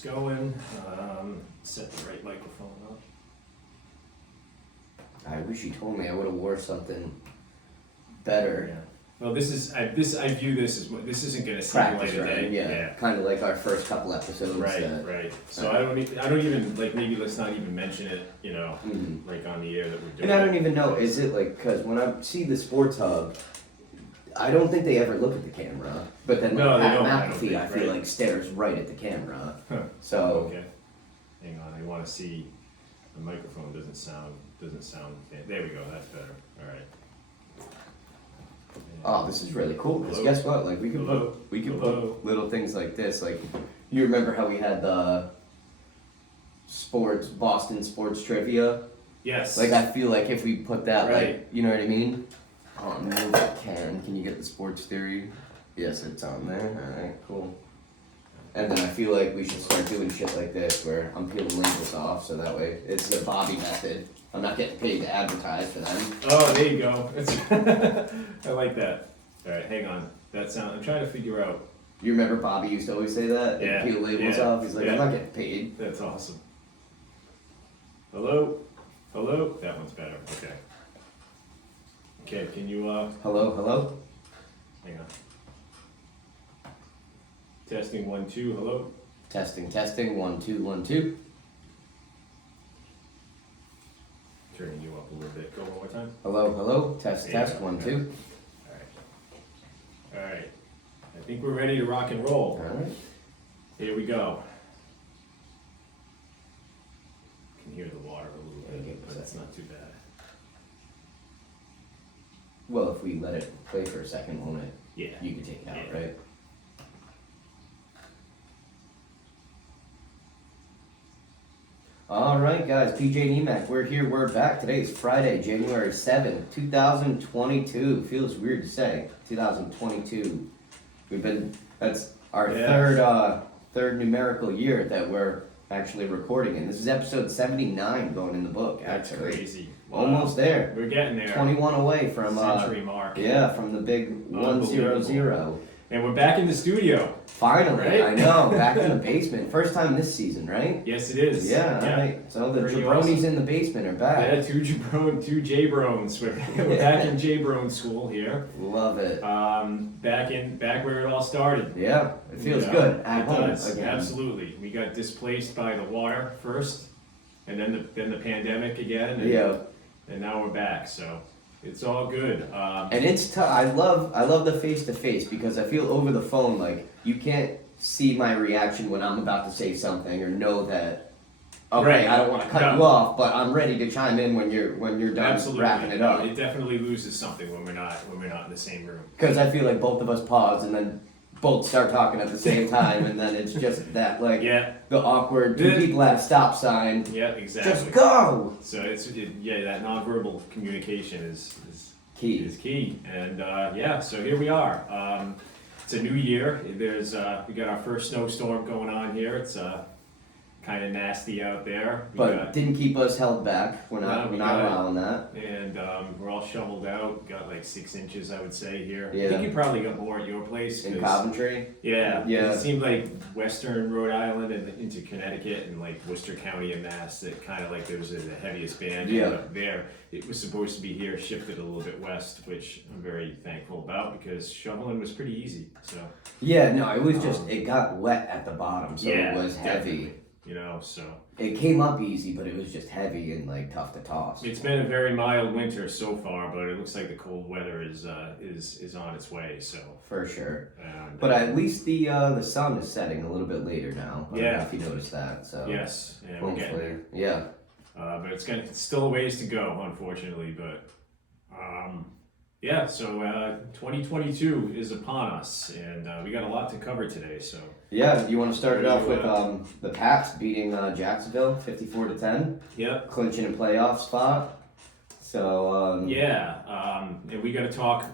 this going. Set the right microphone up. I wish you told me. I would have wore something better. Yeah. Well, I view this as this isn't going to see the light Practice, of right? day. Yeah. Kind of like our first couple episodes. Right. So I don't even like, maybe let's not even mention it. Like on the air that we're doing. And I don't even know. Is it like, because when I see the Sports Hub, I don't think they ever look at the camera. But then No, they Pat don't, McAfee, I right. feel like stares right at the camera. Huh. So Okay. Hang on. I want to see. The microphone doesn't sound. There we go. That's better. All right. oh, this is really cool. Because Hello? guess what? Like we could Hello? put little things like this. Like you remember how we had the Boston sports trivia? Yes. Like I feel like if we put that, Right. like, you know what I mean? Oh no, if I can. Can you get the sports theory? Yes, it's on there. All right, cool. And then I feel like we should start doing shit like this where I'm peeling labels off, so that way it's the Bobby method. I'm not getting paid to advertise for them. Oh, there you go. I like that. All right, hang on. I'm trying to figure out. You remember Bobby used to always say that? Yeah, Peel labels yeah, off. He's like, yeah. I'm not getting paid. That's awesome. Hello? That one's better. Okay. Okay, can you, Hello? hang on. Testing 1, 2, hello? Testing. 1, 2, 1, 2. Turning you up a little bit. Go one more time. Hello? Test, There you test, go. 1, 2. All right. I think we're ready to rock and roll. Alright. Here we go. Can hear the water a little Yeah, bit, but it's not too bad. Well, if we let it play for a second, won't it? Yeah. You can take it out, Yeah. right? Alright guys, PJ and EMAC, we're here, we're back. Today is Friday, January 7th, 2022. Feels weird to say, 2022. That's our Yeah. third numerical year that we're actually recording in. This is episode 79 going in the book, That's actually. crazy. Wow. Almost there. We're getting there. 21 away from, Century mark. yeah, from the big 100. And we're back in the studio. Finally, Right? I know, back in the basement. First time this season, right? Yes, it is. Yeah, alright. So the Pretty jabronis awesome. in the basement are back. Yeah, two J-Brones. We're back in J-Brone school here. Love it. Back where it all started. Yeah, it feels Yeah, good at it home does, again. Absolutely. We got displaced by the water first, and then the pandemic again. And, Yeah, And now we're back. So it's all good. and it's tough. I love the face to face because I feel over the phone like you can't see my reaction when I'm about to say something or know that. Okay, Right. I don't want to cut No. you off, but I'm ready to chime in when you're done Absolutely. wrapping it No, up. It definitely loses something when we're not in the same room. Because I feel like both of us pause and then both start talking at the same time, and then it's just that like Yeah. the awkward two This- people at a stop sign. Yeah. Exactly. Just go. So that nonverbal communication is Key. is key. And so here we are. It's a new year. We got our first snowstorm going on here. It's kind of nasty out there. But didn't keep us held back. We're not, No, we we're not got it. allowing that. And we're all shoveled out. Got like 6 inches, I would say here. Yeah. I think you probably got more at your place. In 'cause- Coventry. Yeah, Yeah. It seemed like western Rhode Island and into Connecticut and like Worcester County and Mass that kind of like there was the heaviest band Yeah. up there. It was supposed to be here, shifted a little bit west, which I'm very thankful about because shoveling was pretty easy. So Yeah, no, it was just, it got wet at the bottom, so yeah, it was heavy. definitely, so It came up easy, but it was just heavy and like tough to toss. it's been a very mild winter so far, but it looks like the cold weather is on its way. So For sure. and, But at least the sun is setting a little bit later now. I don't know Yeah. if you noticed that. So yes, yeah, we're getting there. hopefully, yeah. But it's still a ways to go, unfortunately. But so 2022 is upon us, and we got a lot to cover today. So Yeah, you want to start it off You, with the Pats beating Jacksonville 54-10, yep, clinching a playoff spot. So and we got to talk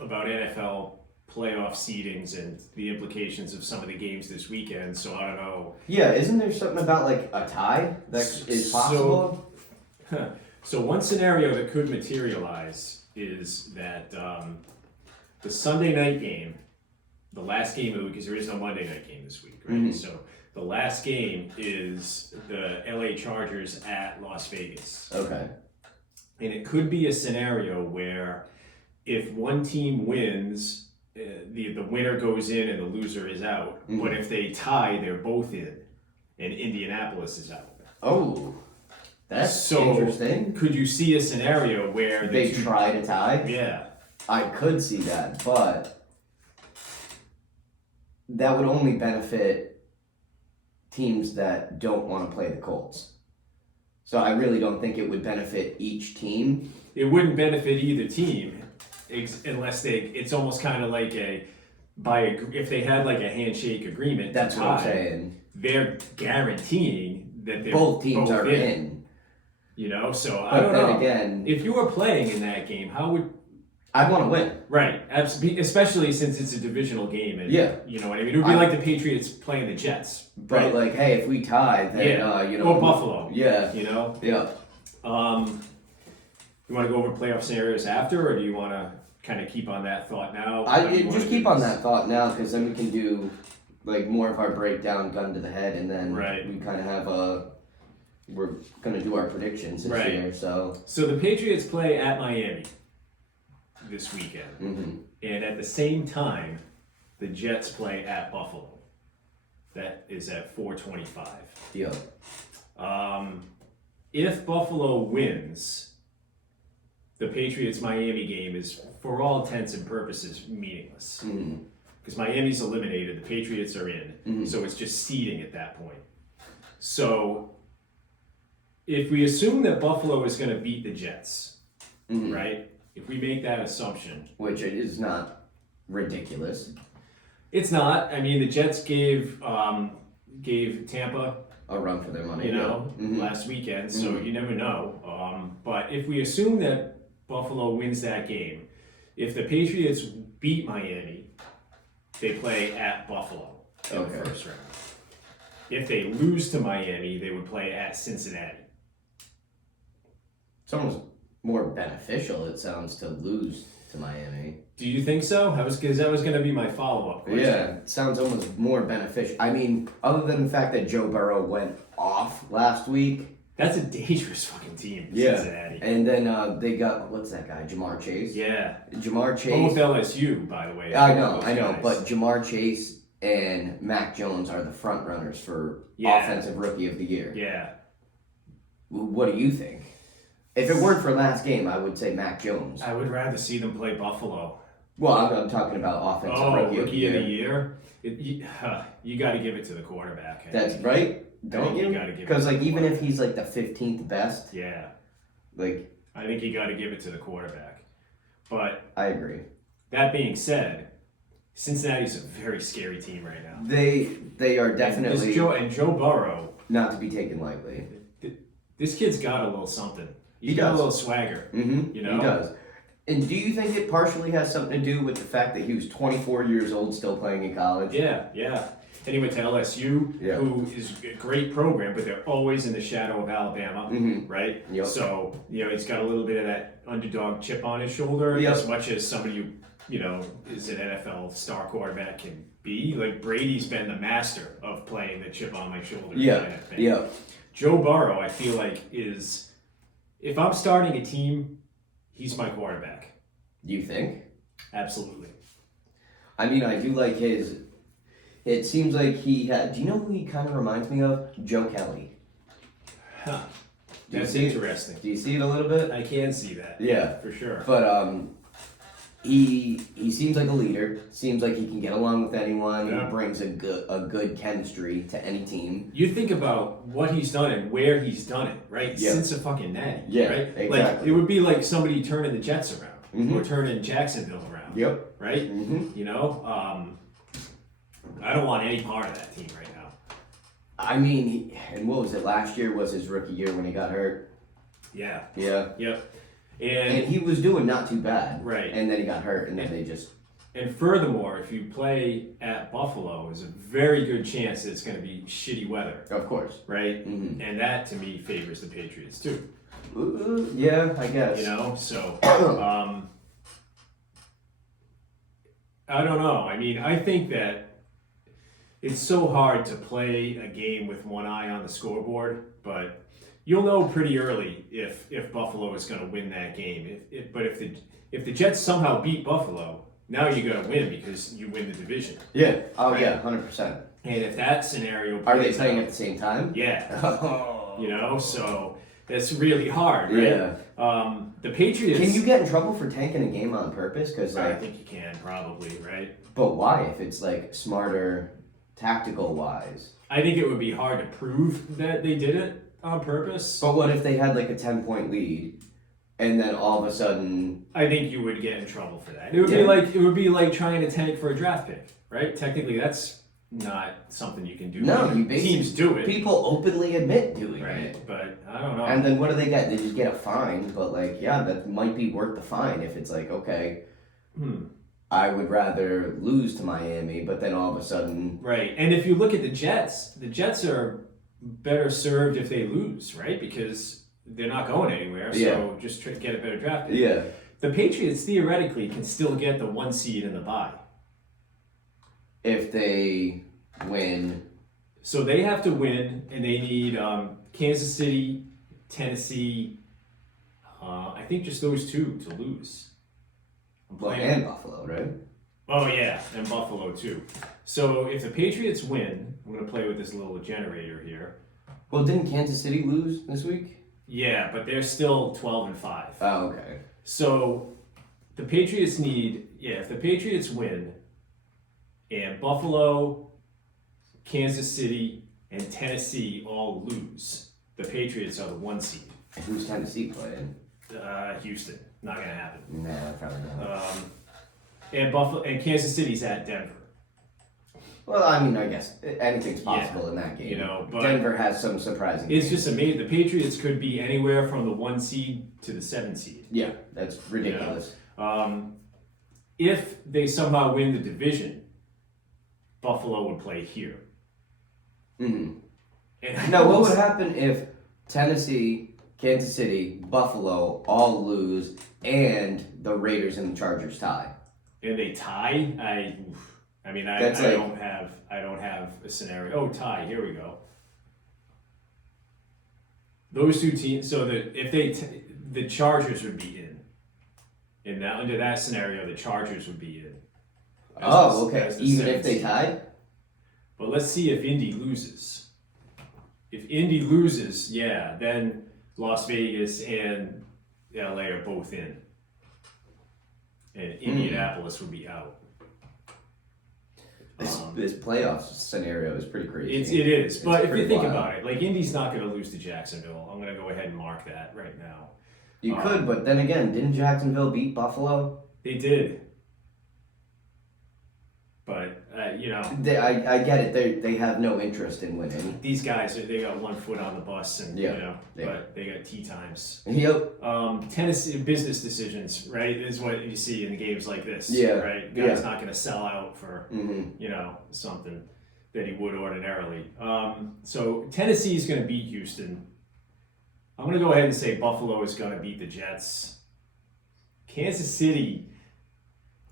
about NFL playoff seedings and the implications of some of the games this weekend. So I don't know. yeah, isn't there something about like a tie that is possible? So one scenario that could materialize is that the Sunday night game the last game of the week, because there is no Monday night game this week, right? Mhm. So the last game is the LA Chargers at Las Vegas. Okay. And it could be a scenario where if one team wins, the winner goes in and the loser is out. Mhm. But if they tie, they're both in, and Indianapolis is out. Oh, that's So, interesting. Could you see a scenario where the They two, try to tie? yeah, I could see that, but that would only benefit teams that don't want to play the Colts. So I really don't think it would benefit each team. it wouldn't benefit either team unless it's almost kind of like if they had like a handshake agreement. That's to what I'm tie, saying. They're guaranteeing that they're Both teams are in. in. You know, so I But don't then know. again, If you were playing in that game, how would I want to win. right? Especially since it's a divisional game, and Yeah. you know what I mean. It would be like the Patriots playing the Jets, But right? like, hey, if we tie, then Yeah. you know, Or Buffalo. Yeah, You know, yeah. you want to go over playoff scenarios after, or do you want to kind of keep on that thought now? I How do you wanna just do keep on this? that thought now, because then we can do like more of our breakdown, gun to the head, and then Right. we kind of have we're gonna do our predictions this Right. year. So, So the Patriots play at Miami this weekend, hmm and at the same time, the Jets play at Buffalo. That is at 4:25. yeah, If Buffalo wins, the Patriots Miami game is, for all intents and purposes, meaningless. hmm Because Miami's eliminated, the Patriots are in, Mhm. so it's just seeding at that point. So, if we assume that Buffalo is going to beat the Jets, hmm right? If we make that assumption, which it is not ridiculous. it's not. I mean, the Jets gave Tampa, A run for their money. you know, yeah. Mhm. last weekend, so Mhm. you never know. But if we assume that Buffalo wins that game, if the Patriots beat Miami, they play at Buffalo in Okay. the first round. If they lose to Miami, they would play at Cincinnati. It's almost more beneficial. It sounds to lose to Miami. Do you think so? Because that was going to be my follow-up question. Yeah, it sounds almost more beneficial. I mean, other than the fact that Joe Burrow went off last week. That's a dangerous fucking team, Yeah. Cincinnati. And then they got, what's that guy, Jamar Chase? Yeah. Jamar Chase. Both LSU, by the way. I know, Those but guys. Jamar Chase and Mac Jones are the front runners for Yeah. Offensive Rookie of the Year. Yeah. What do you think? If it weren't for last game, I would say Mac Jones. I would rather see them play Buffalo. Well, I'm talking about Offensive Rookie of the Rookie of the Year. Year? You got to give it to the quarterback. I That's think. right. I Don't think you you? gotta give it Because to like the even if quarterback. he's like the 15th best, Yeah. like I think you got to give it to the quarterback. But I agree. that being said, Cincinnati's a very scary team right now. They are definitely And Joe Burrow, not to be taken lightly. this kid's got a little something. He's He got does. a little swagger. Mm-hmm. You know? He does. And do you think it partially has something to do with the fact that he was 24 years old still playing in college? Yeah, yeah. And he went to LSU, Yeah. who is a great program, but they're always in the shadow of Alabama, Mm-hmm. right? Yep. So, you know, he's got a little bit of that underdog chip on his shoulder, Yep. as much as somebody who, you know, is an NFL star quarterback can be. Like, Brady's been the master of playing the chip on my shoulder Yeah. kind of thing. Yeah. Joe Burrow, I feel like, is, if I'm starting a team, he's my quarterback. Do you think? Absolutely. I mean, I do like his. It seems like he had. Do you know who he kind of reminds me of? Joe Kelly. Huh. Do you That's see it? interesting. Do you see it a little bit? I can see that. Yeah. For sure. But he seems like a leader. Seems like he can get along with anyone. Yeah. He brings a good chemistry to any team. You think about what he's done and where he's done it, right? Yeah. Since a fucking natty, Yeah, right? Like, exactly. it would be like somebody turning the Jets around Mhm. or turning Jacksonville around, Yep. right? Mm-hmm. You know, I don't want any part of that team right now. I mean, and what was it? Last year was his rookie year when he got hurt. Yeah, Yeah. yep. And And he was doing not too bad. Right. And then he got hurt, and then they just. and furthermore, if you play at Buffalo, there's a very good chance that it's going to be shitty weather, Of course. right? Mm-hmm. And that to me favors the Patriots too. Yeah, I guess. You know, so I don't know. I mean, I think that it's so hard to play a game with one eye on the scoreboard, but you'll know pretty early if Buffalo is going to win that game. But if the Jets somehow beat Buffalo, now you got to win because you win the division. Yeah. Oh Right. yeah, 100%. And if that scenario Are they plays playing out- at the same time? Yeah, you know, so that's really hard, right? Yeah. The Patriots. Can you get in trouble for tanking a game on purpose? Because I like, think you can probably, right? but why? If it's like smarter, tactical wise. I think it would be hard to prove that they did it on purpose. But what if they had like a 10-point lead, and then all of a sudden? I think you would get in trouble for that. It would Yeah. be like trying to tank for a draft pick, right? Technically, that's not something you can do. No, you basically teams do it, People openly admit doing right? it. But I don't know. And then what do they get? They just get a fine. But like, yeah, that might be worth the fine if it's like, okay, I would rather lose to Miami, but then all of a sudden, Right, and if you look at the Jets are better served if they lose, right? Because they're not going anywhere, so Yeah. just try to get a better draft pick. yeah, The Patriots theoretically can still get the 1 seed in the bye. if they win, So they have to win, and they need Kansas City, Tennessee, I think just those two to lose. I'm well, playing- and Buffalo, right? Oh yeah, and Buffalo too. So if the Patriots win, I'm gonna play with this little generator here. Well, didn't Kansas City lose this week? Yeah, but they're still 12-5. Oh, okay. So the Patriots if the Patriots win, and Buffalo, Kansas City, and Tennessee all lose, the Patriots are the 1 seed. And who's Tennessee playing? Houston, not gonna happen. Nah, probably not. And Kansas City's at Denver. Well, I mean, I guess anything's possible in that game. You know, but Denver has some surprising. it's games. just amazing. The Patriots could be anywhere from the 1 seed to the 7 seed. Yeah, that's ridiculous. If they somehow win the division, Buffalo would play here. Mm-hmm. And Now, what would happen if Tennessee, Kansas City, Buffalo all lose, and the Raiders and the Chargers tie? And they tie? I That's I like- don't have a scenario. Oh, tie. Here we go. Those two teams. So that if the Chargers would be in that under that scenario, the Chargers would be in. Oh, As the- okay. as the Even seventh if they seed. tied? But let's see if Indy loses. If Indy loses, yeah, then Las Vegas and LA are both in. And Indianapolis would be out. This playoff scenario is pretty crazy. It is, It's but if you pretty think wild. about it, like Indy's not going to lose to Jacksonville. I'm going to go ahead and mark that right now. You could, but then again, didn't Jacksonville beat Buffalo? They did, but I get it. They have no interest in winning. these guys they got 1 foot on the bus, and Yeah. but they got tea times. Yep. Tennessee business decisions, right, is what you see in games like this. Yeah, Right, guy's yeah. not going to sell out for Mm-hmm. something that he would ordinarily. So Tennessee is going to beat Houston. I'm going to go ahead and say Buffalo is going to beat the Jets. Kansas City,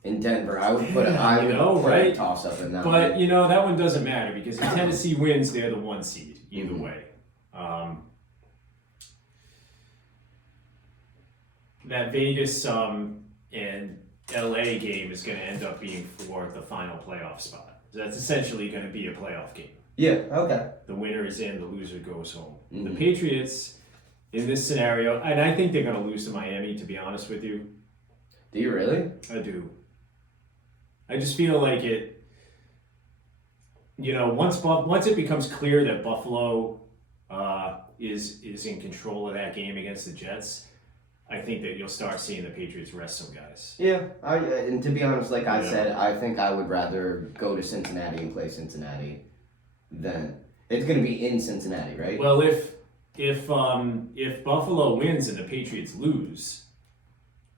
In Denver, I would put Yeah, a right? toss up in that. but one. that one doesn't matter because if Tennessee wins, they're the 1 seed either Mhm. way. That Vegas and LA game is going to end up being for the final playoff spot. So that's essentially going to be a playoff game. Yeah. Okay. The winner is in, the loser goes home. The Mhm. Patriots, in this scenario, and I think they're going to lose to Miami, to be honest with you. Do you really? I do. I just feel like it, once it becomes clear that Buffalo is in control of that game against the Jets, I think that you'll start seeing the Patriots rest some guys. Yeah. And to be honest, like I Yeah. said, I think I would rather go to Cincinnati and play Cincinnati than it's going to be in Cincinnati, right? Well, if Buffalo wins and the Patriots lose,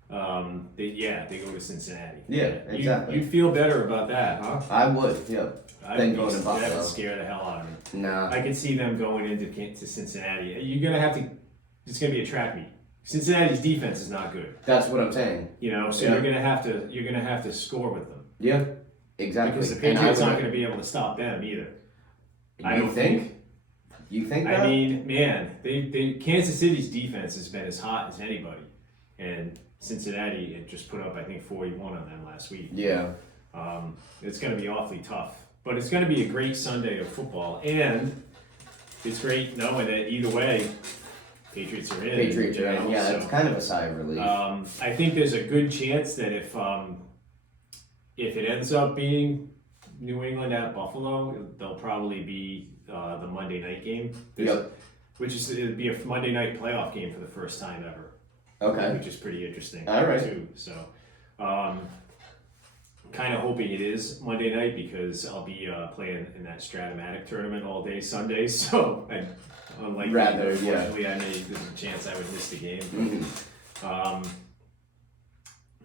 they go to Cincinnati. Yeah, exactly. You'd feel better about that, huh? I would. Yeah. Then going to That Buffalo. would scare the hell out of me. Nah. I could see them going to Cincinnati. You're gonna have to. It's gonna be a track meet. Cincinnati's defense is not good. That's what I'm saying. So Yeah. you're gonna have to score with them. Yeah, exactly. Because the And I Patriots would- aren't going to be able to stop them either. I You don't think? You think that? I mean, man, they Kansas City's defense has been as hot as anybody, and Cincinnati had just put up, I think, 41 on them last week. Yeah. It's going to be awfully tough, but it's going to be a great Sunday of football, and it's great knowing that either way, Patriots are in. Patriots you are in. know, Yeah, so, it's kind of a sigh of relief. I think there's a good chance that if it ends up being New England at Buffalo, they'll probably be the Monday night game. Yep. Which is it'd be a Monday night playoff game for the first time ever. Okay. Which is pretty interesting. All right. Too. So, kind of hoping it is Monday night because I'll be playing in that Stratomatic tournament all day Sunday. So, unlikely. Rather, yeah. Unfortunately, there's a chance I would miss the game. Mhm.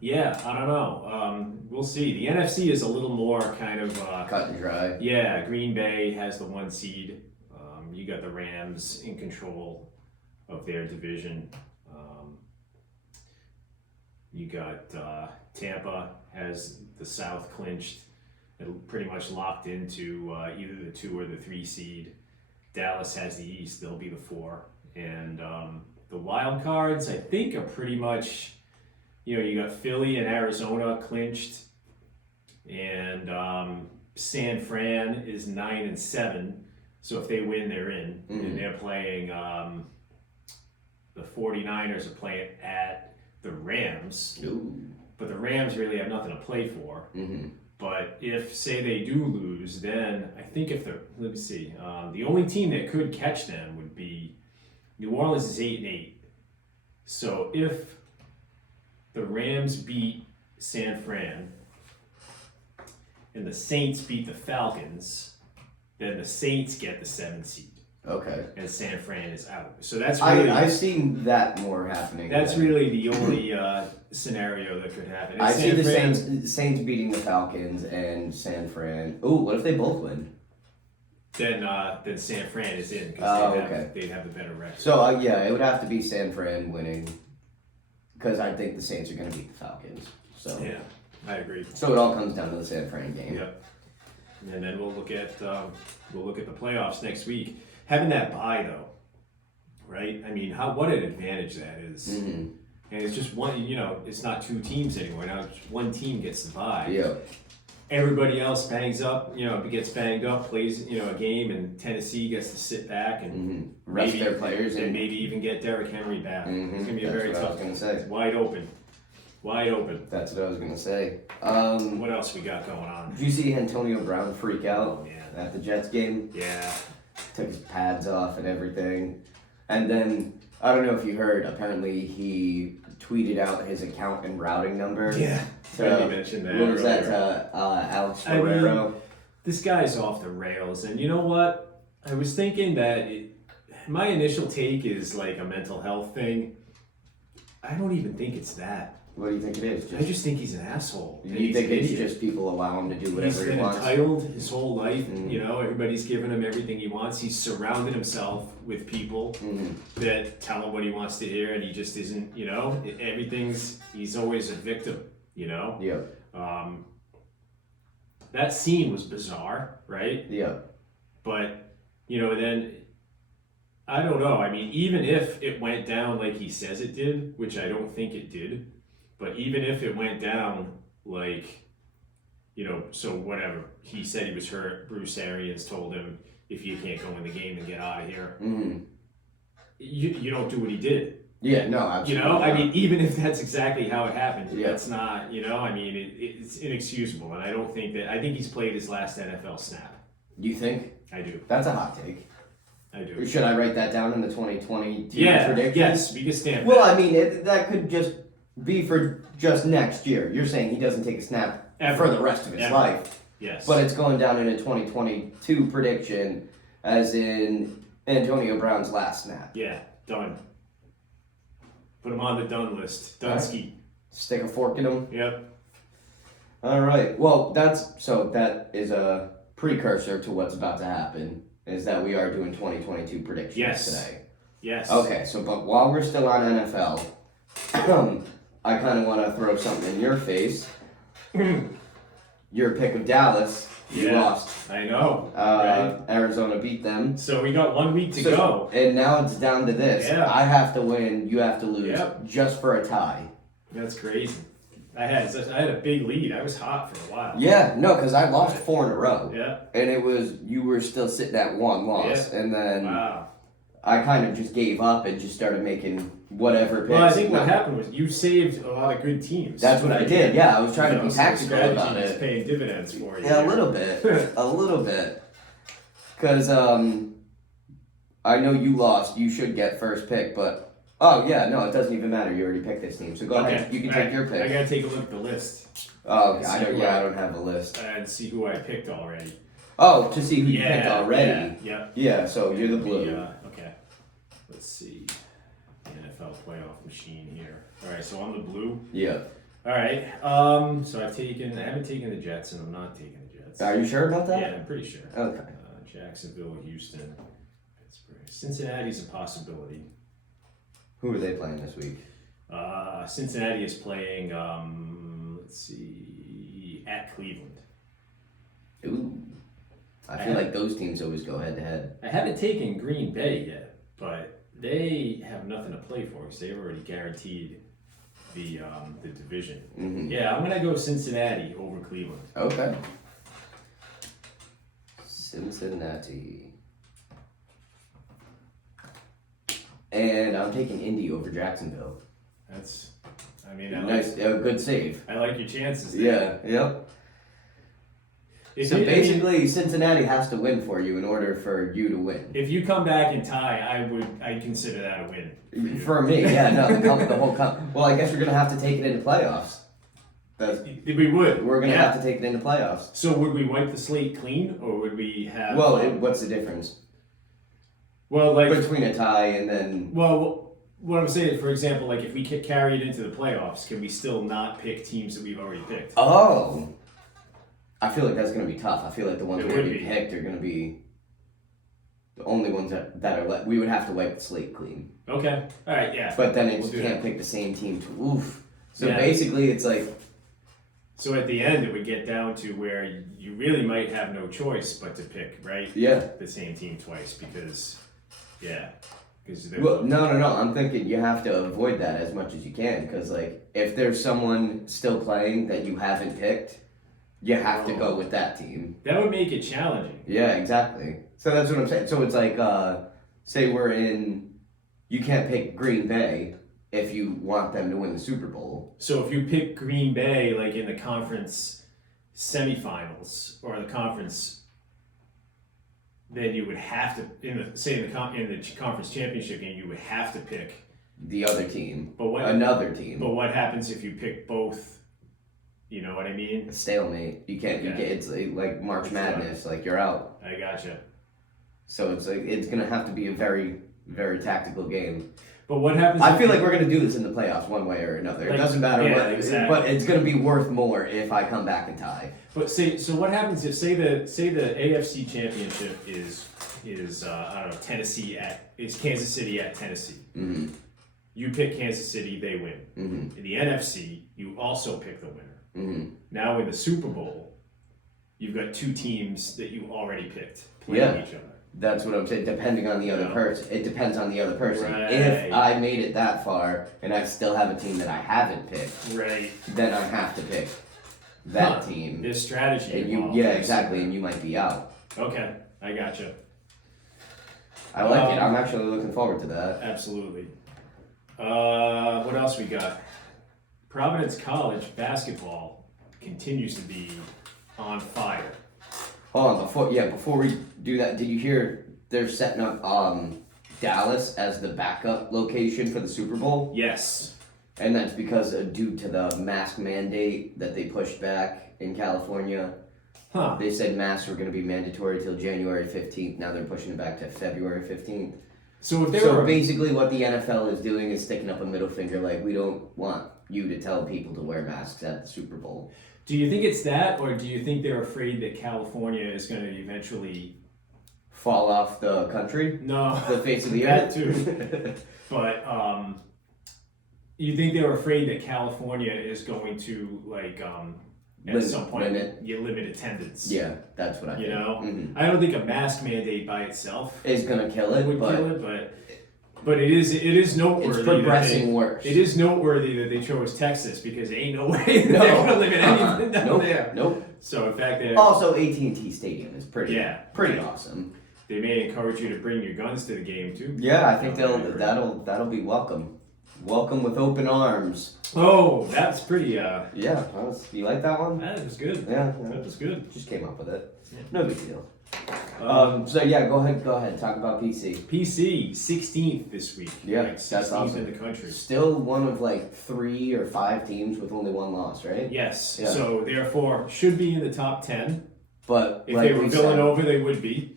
Yeah, I don't know. We'll see. The NFC is a little more kind of Cut and dry. yeah. Green Bay has the 1 seed. You got the Rams in control of their division. You got Tampa has the South clinched, and pretty much locked into either the 2 or the 3 seed. Dallas has the East; they'll be the 4, and the wild cards I think are pretty much. You got Philly and Arizona clinched, and San Fran is 9-7. So if they win, they're in, and they're playing. The 49ers are playing at the Rams, Ooh. but the Rams really have nothing to play for. Mm-hmm. But if say they do lose, then I think if they're let me see, the only team that could catch them would be New Orleans is 8-8. So if the Rams beat San Fran and the Saints beat the Falcons, then the Saints get the 7th seed Okay. and San Fran is out. So that's really I've seen that more happening. that's than- really the only scenario that could happen. And I see San the Fran- Saints beating the Falcons and San Fran. Oh, what if they both win? Then San Fran is in Oh, because they'd have the better record. So yeah, it would have to be San Fran winning, because I think the Saints are going to beat the Falcons. So Yeah, I agree. so it all comes down to the San Fran game. Yep. And then we'll look at the playoffs next week. Having that bye though, right? I mean, what an advantage that is. Mm-hmm. And it's just one. It's not 2 teams anymore. Now it's 1 team gets the bye. Yeah. Everybody else bangs up. Gets banged up, plays a game, and Tennessee gets to sit back and Mm-hmm. Rest maybe- their players and and maybe even get Derrick Henry back. Mhm. It's gonna be a That's very what I was tough. gonna say. It's wide open. Wide open. That's what I was gonna say. What else we got going on? Did you see Antonio Brown freak out Oh man. at the Jets game? Yeah. Took his pads off and everything. And then, I don't know if you heard, apparently he tweeted out his account and routing number. Yeah. To, Randy mentioned that what was that, earlier. Alex I mean, Ferrero? This guy's off the rails, and you know what? I was thinking that my initial take is like a mental health thing. I don't even think it's that. What do you think it is? I just think he's an asshole. and You he's think an it's idiot. just people allow him to do He's whatever he been wants? entitled his whole life. Mhm. Everybody's given him everything he wants. He's surrounded himself with people Mhm. that tell him what he wants to hear, and he just isn't. He's always a victim. Yeah, That scene was bizarre, right? yeah. But then I don't know. I mean, even if it went down like he says it did, which I don't think it did, but even if it went down like, so whatever, he said he was hurt. Bruce Arians told him, if you can't go in the game, then get out of here. Mm-hmm. You don't do what he did. Yeah, no, absolutely. I not. mean, even if that's exactly how it happened, Yeah. that's not. I mean, it's inexcusable, and I don't think that. I think he's played his last NFL snap. You think? I do. That's a hot take. I do. Should I write that down in the 2022 Yeah. predictions? Yes. We can stamp. Well, that. I mean, that could just be for just next year. You're saying he doesn't take a snap Ever. for the rest of his Ever. life. Yes. But it's going down in a 2022 prediction, as in Antonio Brown's last snap. Yeah, done. Put him on the done list. Dunsky. Stick a fork in him. Yep. All right. Well, that is a precursor to what's about to happen. Is that we are doing 2022 predictions Yes. today. Yes. Okay. So, but while we're still on NFL, I kind of want to throw something in your face. your pick of Dallas. You Yeah. lost. I know. Right? Arizona beat them. So we got 1 week to go. And now it's down to this. Yeah. I have to win, you have to lose, Yep. just for a tie. That's crazy. I had a big lead. I was hot for a while. Yeah, no, because I lost 4 in a row. Yeah. And it was, you were still sitting at 1 loss. And then Wow. I kind of just gave up and just started making whatever picks. Well, I think what happened was you saved a lot of good teams. That's what I did. Yeah, I was trying to be so tactical strategy about is it. paying dividends for you. Yeah, a little bit. A little bit. Because I know you lost. You should get first pick, but. Oh, yeah, no, it doesn't even matter. You already picked this team. So go ahead. You can take your pick. I gotta take a look at the list Oh, Let's I see don't. who Yeah, I- I don't have a list. and see who I picked already. Oh, to see who you picked already. Yeah. Yeah, so you're the blue. Okay. Let's see. NFL playoff machine here. All right, so I'm the blue. Yeah. All right. So I haven't taken the Jets, and I'm not taking the Jets. Are you sure about that? Yeah, I'm pretty sure. Okay. Jacksonville, Houston, Pittsburgh, Cincinnati's a possibility. Who are they playing this week? Cincinnati is playing. Let's see, at Cleveland. Ooh. I feel like those teams always go head to head. I haven't taken Green Bay yet, but they have nothing to play for because they've already guaranteed the division. Mm-hmm. Yeah, I'm gonna go Cincinnati over Cleveland. Okay. Cincinnati. And I'm taking Indy over Jacksonville. That's, I mean, I Nice, good save. like your chances there. Yeah, yep. If So you- basically, Cincinnati has to win for you in order for you to win. if you come back and tie, I'd consider that a win. you. For me, yeah, no, the whole Well, I guess we're gonna have to take it into playoffs. That's, We would. we're gonna Yeah. have to take it into playoffs. So would we wipe the slate clean, or would we have? Well, what's the difference well, like, between a tie and then? well, what I'm saying, for example, like if we carry it into the playoffs, can we still not pick teams that we've already picked? Oh, I feel like that's gonna be tough. I feel like the ones It we would already be. picked are gonna be the only ones that are we would have to wipe the slate clean. Okay. All right. Yeah. But then We'll you do can't that. pick the same team to oof. So Yeah. basically, it's like So at the end, it would get down to where you really might have no choice but to pick, right? yeah. The same team twice because, yeah, because Well, no. I'm thinking you have to avoid that as much as you can because, like, if there's someone still playing that you haven't picked, you have to go with that team. that would make it challenging. Yeah, exactly. So that's what I'm saying. So it's like, say we're in, you can't pick Green Bay if you want them to win the Super Bowl. So if you pick Green Bay, like in the conference semifinals or the conference, then you would have to in the conference championship game, you would have to pick. The other team, But what? another team, But what happens if you pick both? You know what I mean? stalemate. You can't. You Yeah. get. It's like March Madness. Like you're out. I gotcha. So it's like it's gonna have to be a very, very tactical game. But what happens? I if feel you- like we're gonna do this in the playoffs one way or another. It Like, doesn't matter yeah, what, exactly. but it's gonna be worth more if I come back and tie. But so what happens if say the AFC championship is I don't know it's Kansas City at Tennessee. Mm-hmm. You pick Kansas City, they win. Mm-hmm. In the NFC, you also pick the winner. Mm-hmm. Now in the Super Bowl, you've got two teams that you already picked playing each other. That's what I'm saying. Depending on the other Yeah. person, it depends on the other person. Right. If I made it that far and I still have a team that I haven't picked, Right. then I have to pick that Huh. team. There's strategy. And you, involved. yeah, exactly, and you might be out. Okay, I gotcha. I like it. I'm actually looking forward to that. Absolutely. What else we got? Providence College basketball continues to be on fire. Hold on, before we do that, did you hear they're setting up Dallas as the backup location for the Super Bowl? Yes. And that's because due to the mask mandate that they pushed back in California. Huh. They said masks were going to be mandatory till January 15th. Now they're pushing it back to February 15th. So if they So were basically what the NFL is doing is sticking up a middle finger like, we don't want you to tell people to wear masks at the Super Bowl. do you think it's that, or do you think they're afraid that California is going to eventually? Fall off the country? No. The face of the That earth? too. But you think they were afraid that California is going to at some point limit. you limit attendance. Yeah, that's what I You think. know, Mhm. I don't think a mask mandate by itself It's gonna kill it, would but kill it, but it is noteworthy. it's that progressing worse. It is noteworthy that they chose Texas because there ain't no way that No. they're gonna limit anything down Nope. there. Nope. So in fact, Also, AT&T Stadium is pretty Yeah. pretty awesome. they may encourage you to bring your guns to the game too. Yeah, I think Okay. that'll be welcome. Welcome with open arms. Oh, that's pretty. Yeah, you like that one? That was good. Yeah, That was good. just came up with it. Yeah. No big deal. Um, So yeah, go ahead. Talk about PC. PC 16th this week. Yeah, like that's 16th awesome. in the country. Still one of like 3 or 5 teams with only 1 loss, right? Yes. Yeah. So therefore, should be in the top 10. But If like they were we Villanova, they would be.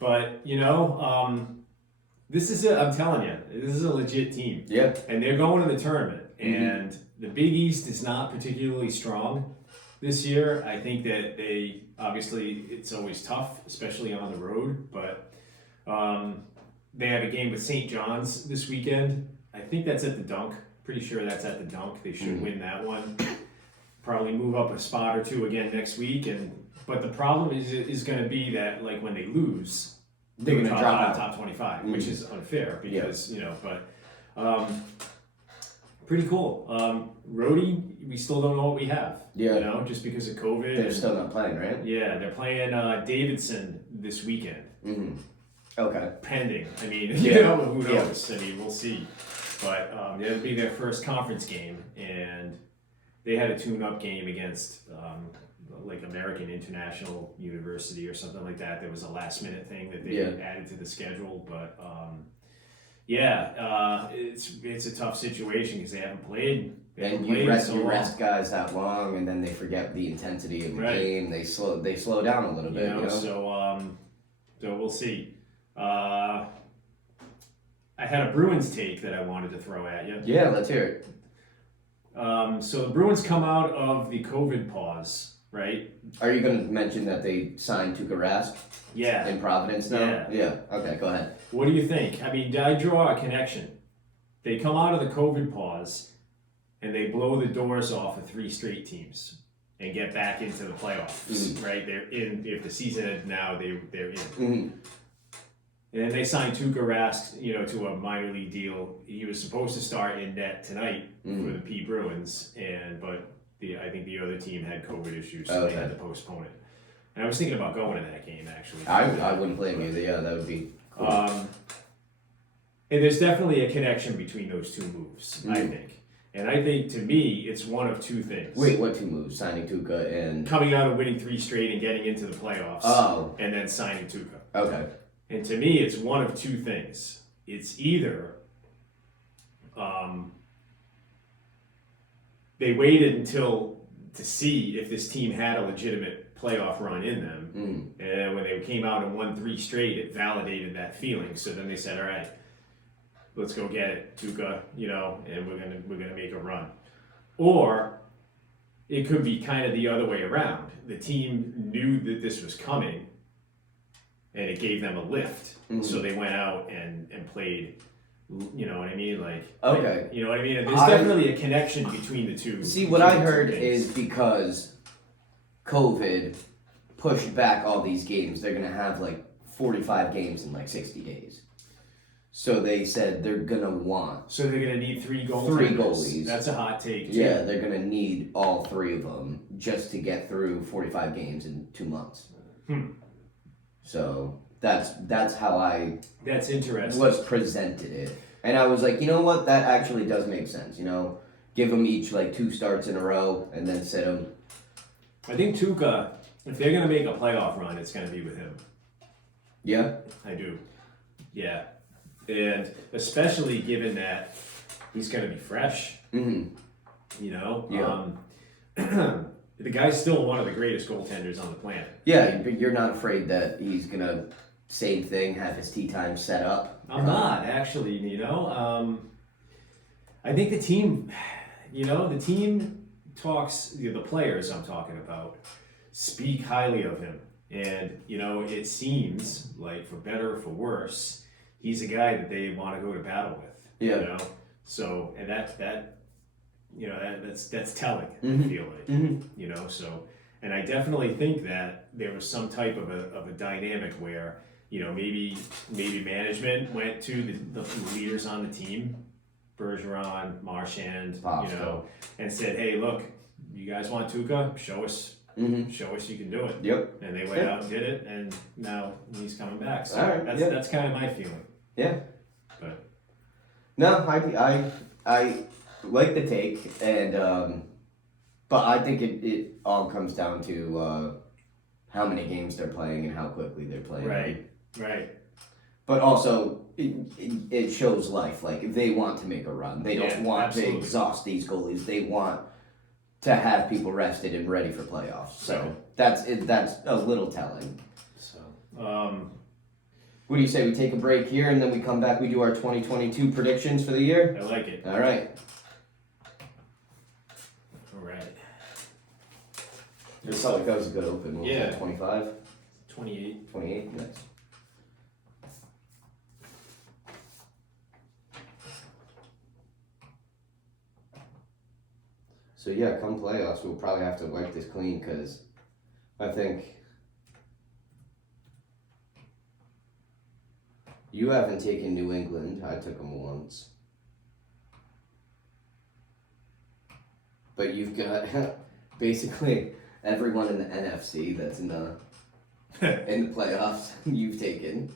But this is I'm telling you, this is a legit team, said, yeah, and they're going to the tournament. Mhm. And the Big East is not particularly strong this year. I think that they obviously it's always tough, especially on the road. But they have a game with St. John's this weekend. I think that's at the Dunk. Pretty sure that's at the Dunk. They should Mhm. win that one. Probably move up a spot or two again next week. But the problem is going to be that like when they lose, they're gonna drop out out. of top 25, which Mhm. is unfair because pretty cool. Rhodey, we still don't know what we have. Yeah. Just because of COVID. They're and- still not playing, right? yeah, they're playing Davidson this weekend, Mm-hmm. Okay. pending. I mean, Yeah. who Yeah. knows? I mean, we'll see. But it'll be their first conference game, and they had a tune-up game against like American International University or something like that. There was a last-minute thing that they Yeah. added to the schedule, but it's a tough situation because they haven't played. They haven't And played you in rest so you long. rest guys that long, and then they forget the intensity of the Right. game. They slow down a little bit. So we'll see. I had a Bruins take that I wanted to throw at you. Yeah, let's hear it. So the Bruins come out of the COVID pause, right? Are you going to mention that they signed Tuukka Rask Yeah. in Providence now? Yeah. Okay, go ahead. What do you think? I mean, I draw a connection. They come out of the COVID pause and they blow the doors off of 3 straight teams and get back into the playoffs, right? They're in. If the season ends now, they're in. Mm-hmm. And then they signed Tuukka Rask, to a minor league deal. He was supposed to start in net tonight for the P Bruins, but I think the other team had COVID issues, so they had to postpone it. And I was thinking about going to that game actually. I wouldn't blame you. Yeah, that would be cool. And there's definitely a connection between those two moves, I think. And I think to me, it's one of 2 things. Wait, what 2 moves? Signing Tuukka and Coming out and winning 3 straight and getting into the playoffs, and then signing Tuukka. Okay. And to me, it's one of 2 things. It's either they waited to see if this team had a legitimate playoff run in them, and when they came out and won 3 straight, it validated that feeling. So then they said, "All right, let's go get it, Tuukka," and we're gonna make a run. Or it could be kind of the other way around. The team knew that this was coming, and it gave them a lift. So they went out and played, you know what I mean? Okay. You know what I mean? And there's definitely a connection between the two. See, what I heard is because COVID pushed back all these games, they're going to have like 45 games in like 60 days. So they said they're going to want. So they're going to need 3 goals. 3 goalies. That's a hot take, too. Yeah, they're going to need all 3 of them just to get through 45 games in 2 months. So that's how I That's interesting. was presented it. And I was like, you know what? That actually does make sense. Give them each like 2 starts in a row and then sit them. I think Tuukka, if they're going to make a playoff run, it's going to be with him. Yeah? I do. Yeah. And especially given that he's going to be fresh, Mm-hmm. the guy's still one of the greatest goaltenders on the planet. Yeah, but you're not afraid that he's going to, same thing, have his tee time set up? I'm not, actually, I think the team, the team talks, the players I'm talking about, speak highly of him. And, it seems like, for better or for worse, he's a guy that they want to go to battle with. Yeah. So, and that you know, that's telling. I Mhm. feel like, Mhm. you know. So, and I definitely think that there was some type of a dynamic where, you know, maybe management went to the leaders on the team, Bergeron, Marchand, you Bosco. know, and said, hey, look, you guys want Tuca? Show us you can do it. Yep. And they went out and did it, and now he's coming back. So All right, that's kind of my feeling. Yeah. But No, I like the take, and but I think it all comes down to how many games they're playing and how quickly they're playing. right. But also, it shows life. Like, they want to make a run. They don't want to exhaust these goalies. They want to have people rested and ready for playoffs. So that's a little telling. So, what do you say we take a break here and then we come back, we do our 2022 predictions for the year? I like it. All right. This felt like that was a good open. What was that, 25? 28. 28? Nice. So yeah, come playoffs, we'll probably have to wipe this clean because I think you haven't taken New England. I took them once. But you've got basically everyone in the NFC that's in the playoffs you've taken.